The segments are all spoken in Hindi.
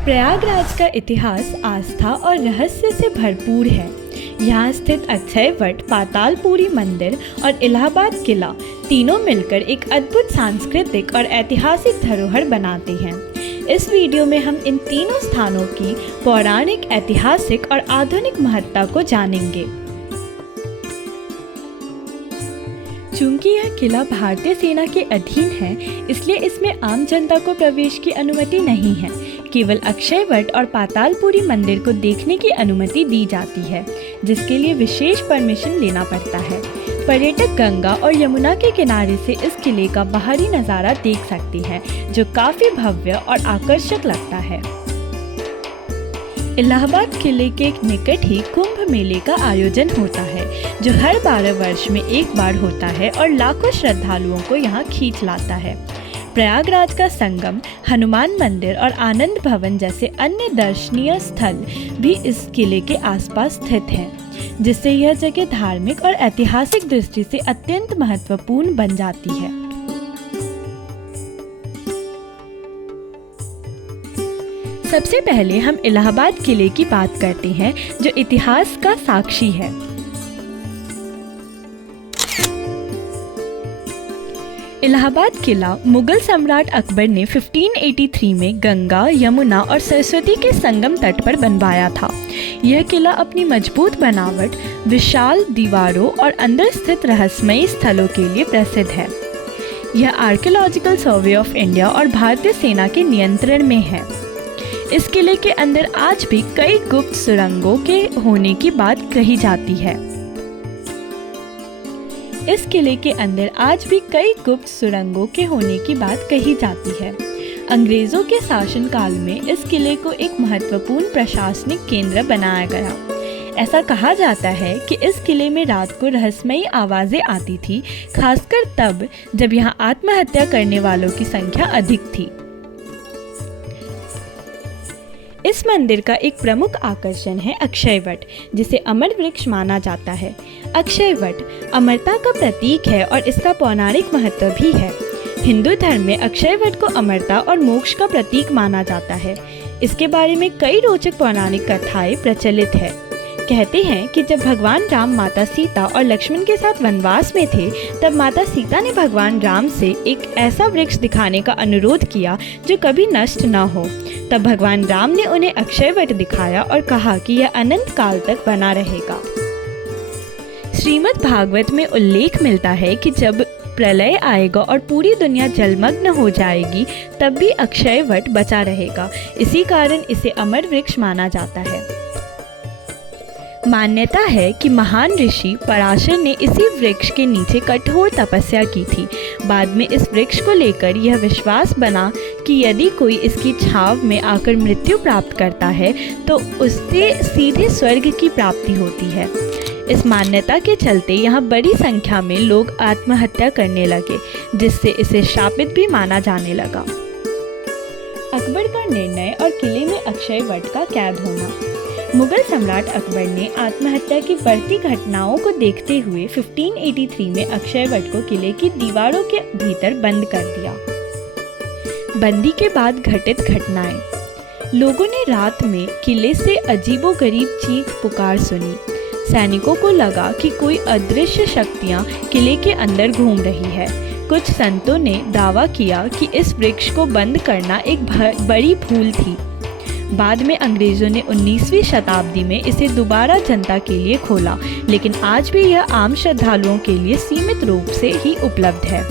प्रयागराज का इतिहास आस्था और रहस्य से भरपूर है। यहाँ स्थित अक्षय वट, पातालपुरी मंदिर और इलाहाबाद किला तीनों मिलकर एक अद्भुत सांस्कृतिक और ऐतिहासिक धरोहर बनाते हैं। इस वीडियो में हम इन तीनों स्थानों की पौराणिक, ऐतिहासिक और आधुनिक महत्ता को जानेंगे। चूंकि यह किला भारतीय सेना के अधीन है, इसलिए इसमें आम जनता को प्रवेश की अनुमति नहीं है। केवल अक्षय वट और पातालपुरी मंदिर को देखने की अनुमति दी जाती है, जिसके लिए विशेष परमिशन लेना पड़ता है। पर्यटक गंगा और यमुना के किनारे से इस किले का बाहरी नज़ारा देख सकते हैं, जो काफ़ी भव्य और आकर्षक लगता है। इलाहाबाद किले के निकट ही कुंभ मेले का आयोजन होता है, जो हर 12 वर्ष में एक बार होता है और लाखों श्रद्धालुओं को यहाँ खींच लाता है। प्रयागराज का संगम, हनुमान मंदिर और आनंद भवन जैसे अन्य दर्शनीय स्थल भी इस किले के आसपास स्थित हैं, जिससे यह जगह धार्मिक और ऐतिहासिक दृष्टि से अत्यंत महत्वपूर्ण बन जाती है। सबसे पहले हम इलाहाबाद किले की बात करते हैं, जो इतिहास का साक्षी है। इलाहाबाद किला मुगल सम्राट अकबर ने 1583 में गंगा, यमुना और सरस्वती के संगम तट पर बनवाया था। यह किला अपनी मजबूत बनावट, विशाल दीवारों और अंदर स्थित रहस्यमयी स्थलों के लिए प्रसिद्ध है। यह आर्कियोलॉजिकल सर्वे ऑफ इंडिया और भारतीय सेना के नियंत्रण में है। इस किले के अंदर आज भी कई गुप्त सुरंगों के होने की बात कही जाती है। इस किले के अंदर आज भी कई गुप्त सुरंगों के होने की बात कही जाती है। अंग्रेजों के शासनकाल में इस किले को एक महत्वपूर्ण प्रशासनिक केंद्र बनाया गया। ऐसा कहा जाता है कि इस किले में रात को रहस्यमयी आवाजें आती थी, खासकर तब जब यहाँ आत्महत्या करने वालों की संख्या अधिक थी। इस मंदिर का एक प्रमुख आकर्षण है अक्षय वट, जिसे अमर वृक्ष माना जाता है। अक्षय वट अमरता का प्रतीक है और इसका पौराणिक महत्व भी है। हिंदू धर्म में अक्षय वट को अमरता और मोक्ष का प्रतीक माना जाता है। इसके बारे में कई रोचक पौराणिक कथाएं प्रचलित है। कहते हैं कि जब भगवान राम माता सीता और लक्ष्मण के साथ वनवास में थे, तब माता सीता ने भगवान राम से एक ऐसा वृक्ष दिखाने का अनुरोध किया जो कभी नष्ट न हो। तब भगवान राम ने उन्हें अक्षय वट दिखाया और कहा कि यह अनंत काल तक बना रहेगा। श्रीमद् भागवत में उल्लेख मिलता है कि जब प्रलय आएगा और पूरी दुनिया जलमग्न हो जाएगी, तब भी अक्षय वट बचा रहेगा। इसी कारण इसे अमर वृक्ष माना जाता है। मान्यता है कि महान ऋषि पराशर ने इसी वृक्ष के नीचे कठोर तपस्या की थी। बाद में इस वृक्ष को लेकर यह विश्वास बना कि यदि कोई इसकी छांव में आकर मृत्यु प्राप्त करता है, तो उससे सीधे स्वर्ग की प्राप्ति होती है। इस मान्यता के चलते यहाँ बड़ी संख्या में लोग आत्महत्या करने लगे, जिससे इसे शापित भी माना जाने लगा। अकबर का निर्णय और किले में अक्षय वट का कैद होना। मुगल सम्राट अकबर ने आत्महत्या की बढ़ती घटनाओं को देखते हुए 1583 में अक्षय वट को किले की दीवारों के भीतर बंद कर दिया। बंदी के बाद घटित घटनाएं। लोगों ने रात में किले से अजीबोगरीब चीख पुकार सुनी। सैनिकों को लगा कि कोई अदृश्य शक्तियां किले के अंदर घूम रही है। कुछ संतों ने दावा किया कि इस वृक्ष को बंद करना एक बड़ी भूल थी। बाद में अंग्रेजों ने 19वीं शताब्दी में इसे दोबारा जनता के लिए खोला, लेकिन आज भी यह आम श्रद्धालुओं के लिए सीमित रूप से ही उपलब्ध है।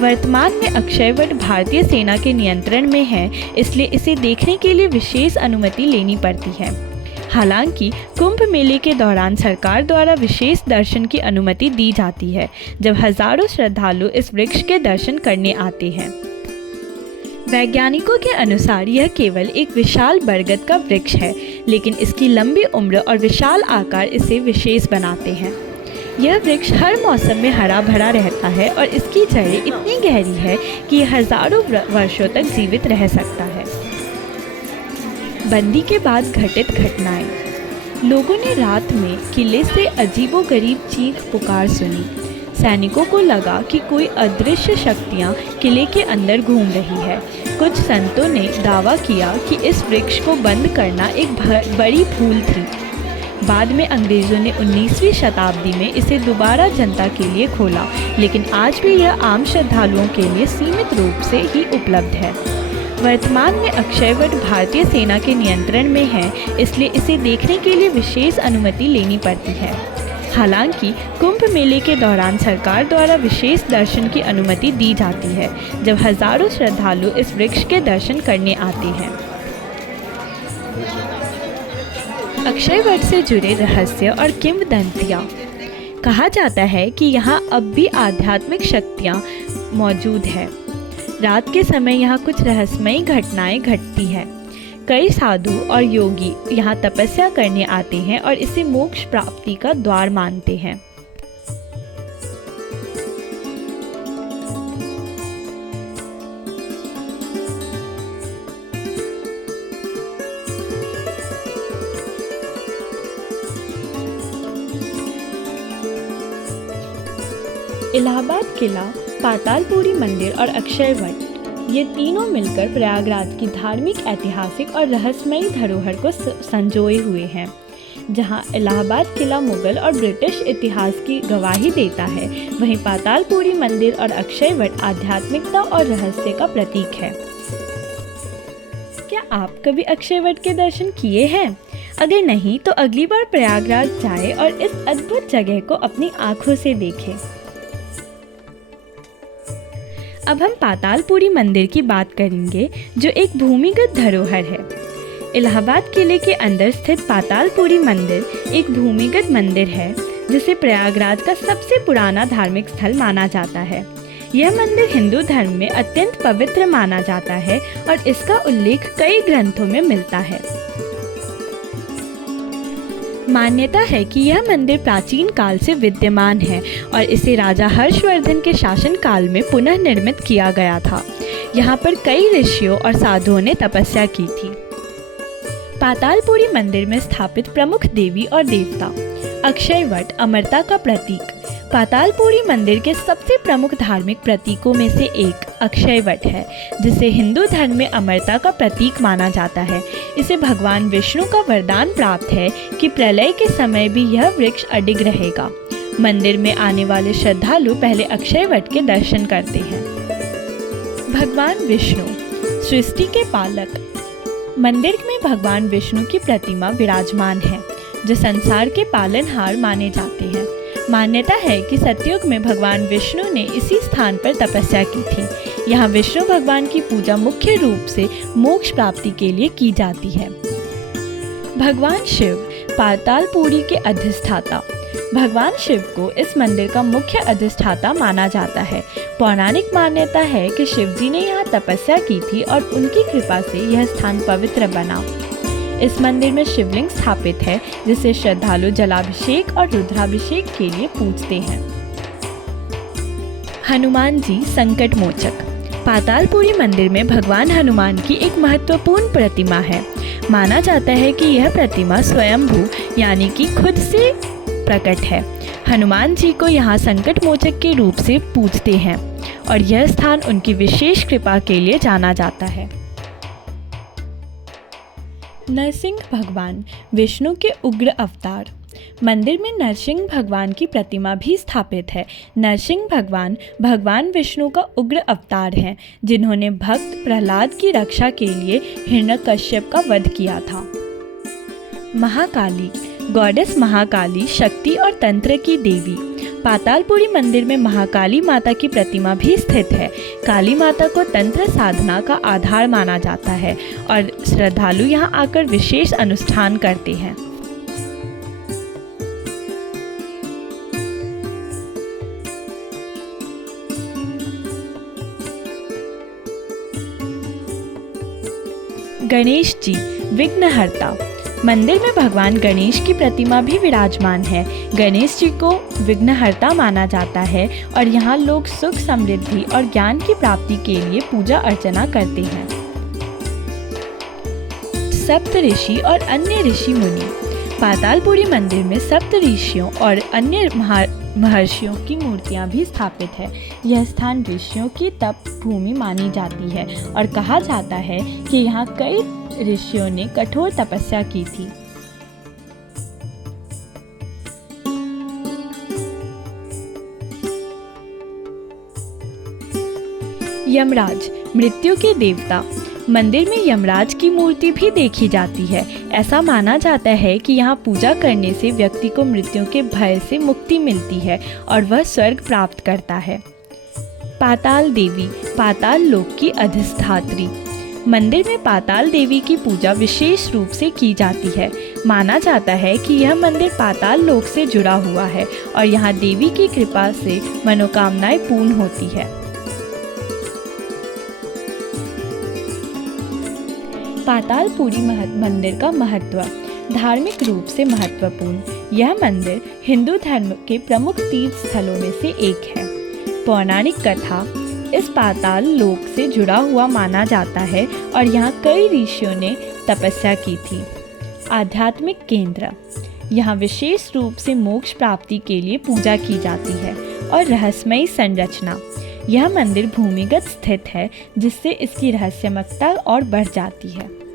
वर्तमान में अक्षय वट भारतीय सेना के नियंत्रण में है, इसलिए इसे देखने के लिए विशेष अनुमति लेनी पड़ती है। हालांकि कुंभ मेले के दौरान सरकार द्वारा विशेष दर्शन की अनुमति दी जाती है, जब हजारों श्रद्धालु इस वृक्ष के दर्शन करने आते हैं। वैज्ञानिकों के अनुसार यह केवल एक विशाल बरगद का वृक्ष है, लेकिन इसकी लंबी उम्र और विशाल आकार इसे विशेष बनाते हैं। यह वृक्ष हर मौसम में हरा भरा रहता है और इसकी जड़ें इतनी गहरी है कि यह हजारों वर्षों तक जीवित रह सकता है। बंदी के बाद घटित घटनाएं। लोगों ने रात में किले से अजीबोगरीब चीख पुकार सुनी। सैनिकों को लगा कि कोई अदृश्य शक्तियां किले के अंदर घूम रही है। कुछ संतों ने दावा किया कि इस वृक्ष को बंद करना एक बड़ी भूल थी। बाद में अंग्रेज़ों ने 19वीं शताब्दी में इसे दोबारा जनता के लिए खोला, लेकिन आज भी यह आम श्रद्धालुओं के लिए सीमित रूप से ही उपलब्ध है। वर्तमान में अक्षयवट भारतीय सेना के नियंत्रण में है, इसलिए इसे देखने के लिए विशेष अनुमति लेनी पड़ती है। हालांकि कुंभ मेले के दौरान सरकार द्वारा विशेष दर्शन की अनुमति दी जाती है, जब हजारों श्रद्धालु इस वृक्ष के दर्शन करने आते हैं। अक्षयवट से जुड़े रहस्य और किंवदंतियाँ। कहा जाता है कि यहाँ अब भी आध्यात्मिक शक्तियाँ मौजूद है। रात के समय यहाँ कुछ रहस्यमयी घटनाएं घटती है। कई साधु और योगी यहाँ तपस्या करने आते हैं और इसे मोक्ष प्राप्ति का द्वार मानते हैं। इलाहाबाद किला, पातालपुरी मंदिर और अक्षयवट, ये तीनों मिलकर प्रयागराज की धार्मिक, ऐतिहासिक और रहस्यमयी धरोहर को संजोए हुए हैं। जहां इलाहाबाद किला मुगल और ब्रिटिश इतिहास की गवाही देता है, वहीं पातालपुरी मंदिर और अक्षयवट आध्यात्मिकता और रहस्य का प्रतीक है। क्या आप कभी अक्षयवट के दर्शन किए हैं? अगर नहीं तो अगली बार प्रयागराज जाएं और इस अद्भुत जगह को अपनी आंखों से देखें। अब हम पातालपुरी मंदिर की बात करेंगे, जो एक भूमिगत धरोहर है। इलाहाबाद किले के अंदर स्थित पातालपुरी मंदिर एक भूमिगत मंदिर है, जिसे प्रयागराज का सबसे पुराना धार्मिक स्थल माना जाता है। यह मंदिर हिंदू धर्म में अत्यंत पवित्र माना जाता है और इसका उल्लेख कई ग्रंथों में मिलता है। मान्यता है कि यह मंदिर प्राचीन काल से विद्यमान है और इसे राजा हर्षवर्धन के शासन काल में पुनः निर्मित किया गया था। यहाँ पर कई ऋषियों और साधुओं ने तपस्या की थी। पातालपुरी मंदिर में स्थापित प्रमुख देवी और देवता। अक्षयवट अमरता का प्रतीक। पातालपुरी मंदिर के सबसे प्रमुख धार्मिक प्रतीकों में से एक अक्षयवट है, जिसे हिंदू धर्म में अमरता का प्रतीक माना जाता है। इसे भगवान विष्णु का वरदान प्राप्त है कि प्रलय के समय भी यह वृक्ष अडिग रहेगा। मंदिर में आने वाले श्रद्धालु पहले अक्षयवट के दर्शन करते हैं। भगवान विष्णु सृष्टि के पालक। मंदिर में भगवान विष्णु की प्रतिमा विराजमान है, जो संसार के पालनहार माने जाते हैं। मान्यता है कि सतयुग में भगवान विष्णु ने इसी स्थान पर तपस्या की थी। यहाँ विष्णु भगवान की पूजा मुख्य रूप से मोक्ष प्राप्ति के लिए की जाती है। भगवान शिव पातालपुरी के अधिष्ठाता। भगवान शिव को इस मंदिर का मुख्य अधिष्ठाता माना जाता है। पौराणिक मान्यता है कि शिव जी ने यहाँ तपस्या की थी और उनकी कृपा से यह स्थान पवित्र बना। इस मंदिर में शिवलिंग स्थापित है, जिसे श्रद्धालु जलाभिषेक और रुद्राभिषेक के लिए पूजते हैं। हनुमान जी संकट मोचक। पातालपुरी मंदिर में भगवान हनुमान की एक महत्वपूर्ण प्रतिमा है। माना जाता है कि यह प्रतिमा स्वयंभू यानी कि खुद से प्रकट है। हनुमान जी को यहाँ संकट मोचक के रूप से पूजते हैं और यह स्थान उनकी विशेष कृपा के लिए जाना जाता है। नरसिंह भगवान विष्णु के उग्र अवतार। मंदिर में नरसिंह भगवान की प्रतिमा भी स्थापित है। नरसिंह भगवान भगवान विष्णु का उग्र अवतार हैं, जिन्होंने भक्त प्रहलाद की रक्षा के लिए हिरण्यकश्यप का वध किया था। महाकाली गॉडेस महाकाली शक्ति और तंत्र की देवी। पातालपुरी मंदिर में महाकाली माता की प्रतिमा भी स्थित है। काली माता को तंत्र साधना का आधार माना जाता है और श्रद्धालु यहाँ आकर विशेष अनुष्ठान करते हैं। गणेश जी विघ्नहर्ता। मंदिर में भगवान गणेश की प्रतिमा भी विराजमान है। गणेश जी को विघ्नहर्ता माना जाता है और यहाँ लोग सुख, समृद्धि और ज्ञान की प्राप्ति के लिए पूजा अर्चना करते हैं। सप्त ऋषि और अन्य ऋषि मुनि। पातालपुरी मंदिर में सप्त ऋषियों और अन्य महर्षियों की मूर्तियां भी स्थापित है। यह स्थान ऋषियों की तप भूमि मानी जाती है और कहा जाता है कि यहाँ कई ऋषियों ने कठोर तपस्या की थी। यमराज, मृत्यु के देवता। मंदिर में यमराज की मूर्ति भी देखी जाती है। ऐसा माना जाता है कि यहाँ पूजा करने से व्यक्ति को मृत्यु के भय से मुक्ति मिलती है और वह स्वर्ग प्राप्त करता है। पाताल देवी, पाताल लोक की अधिष्ठात्री। मंदिर में पाताल देवी की पूजा विशेष रूप से की जाती है। माना जाता है कि यह मंदिर पाताल लोक से जुड़ा हुआ है और यहाँ देवी की कृपा से मनोकामनाएं पूर्ण होती है। पातालपुरी मंदिर का महत्व। धार्मिक रूप से महत्वपूर्ण, यह मंदिर हिंदू धर्म के प्रमुख तीर्थ स्थलों में से एक है। पौराणिक कथा, इस पाताल लोक से जुड़ा हुआ माना जाता है और यहाँ कई ऋषियों ने तपस्या की थी। आध्यात्मिक केंद्र, यहाँ विशेष रूप से मोक्ष प्राप्ति के लिए पूजा की जाती है। और रहस्यमयी संरचना, यह मंदिर भूमिगत स्थित है जिससे इसकी रहस्यमयता और बढ़ जाती है।